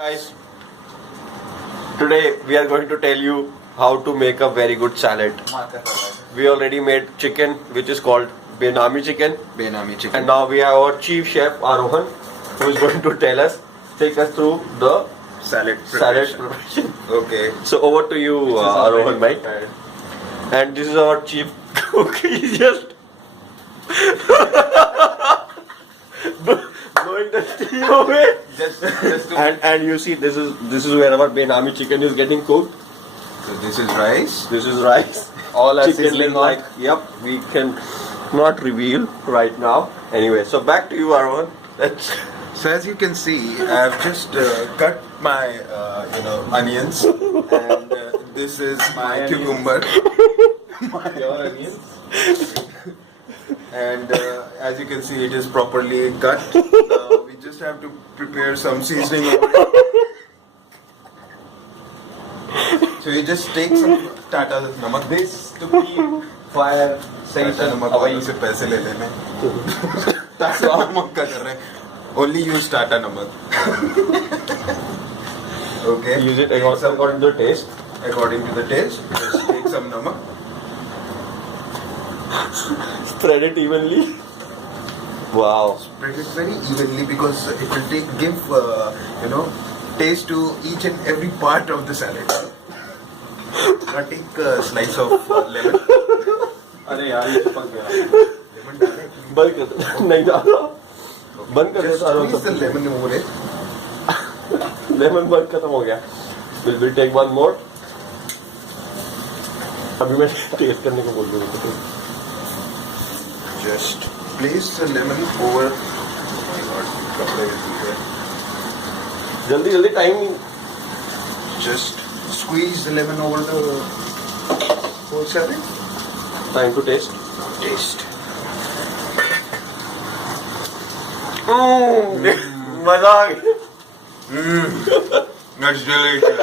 Guys, today we are going to tell you how to make a very good salad. We already made chicken, which is called Benami chicken, and now we have our chief chef Arohan, who is going to take us through the salad preparation. Okay. So over to you, Arohan, mate. And this is our chief cook. He's just blowing the steam away. Just to And you see, this is where our Benami chicken is getting cooked. So this is rice. This is rice. All are Chicken sizzling like, yep, we can not reveal right now. Anyway, so back to you, Arwan. So as you can see, I've just cut my onions, and this is my cucumber. Your onions. And as you can see, it is properly cut. Now we just have to prepare some seasoning over it. So you just take some Tata namak. This to keep fire Tata safe namak away. वालों से पैसे ले लेने. Tata namak का कर रहे हैं. Only use Tata namak. Okay. Use it according to the taste. According to the taste. Just take some namak. Spread it evenly. Wow. Spread it very evenly because it will give taste to each and every part of the salad. Now take a slice of lemon. अरे यार ये पक गया. Lemon डालें. बंद कर दो. नहीं डालो. बंद कर दो Just सारों squeeze the lemon over it. Lemon बंद खत्म हो गया. We'll take one more. अभी मैं टेस्ट करने को बोल दूँगा. Just place the lemon over. जल्दी जल्दी time. Just squeeze the lemon over the whole salad. Time to taste. Taste. मजा आ गया. That's delicious.